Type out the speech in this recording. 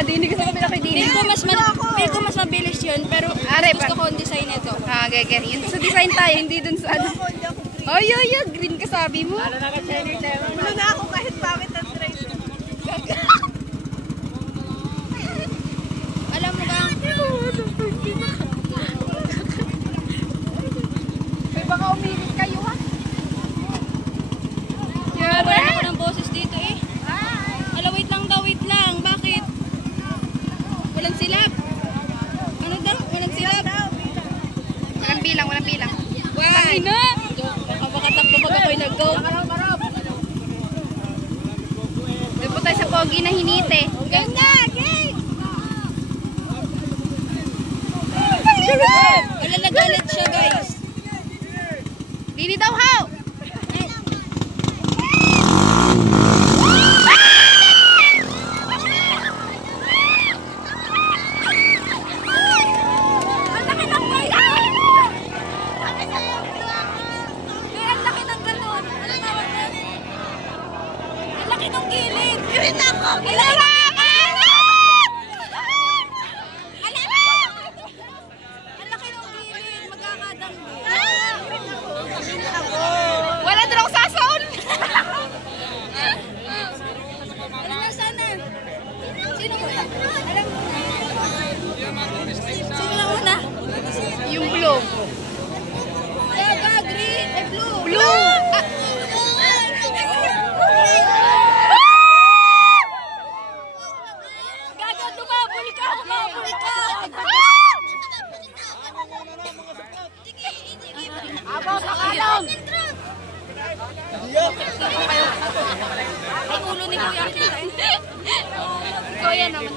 Dinig ko sa kabila kay Dinig. Feel ko mas mabilis yun, pero gusto ko ang design nito. Gege. Yun sa design tayo, hindi dun sa ano. Ay, green ka sabi mo. Ano na ka, Chenny? Wala na ako kahit bakit ang try. Alam mo ba? May baka umilit kayo ha? Wala ako ng boses dito eh. Ala, wait lang. Bakit? Walang silap. Ano daw? Walang silap. Walang bilang. Why? Baka makatakbo pag ako'y nag-go. Doon po tayo sa pogi na hinite. Ganda! Game! Wala, nagalit siya guys. Dini daw how? Wala din ako sasaon. Alam na sana. Sino una? Sino na una? Yung blue. Green. Blue. Blue. Gago, dumabol ka. Abang nakalong. Ay, ulo ni Kuya. Kuya naman.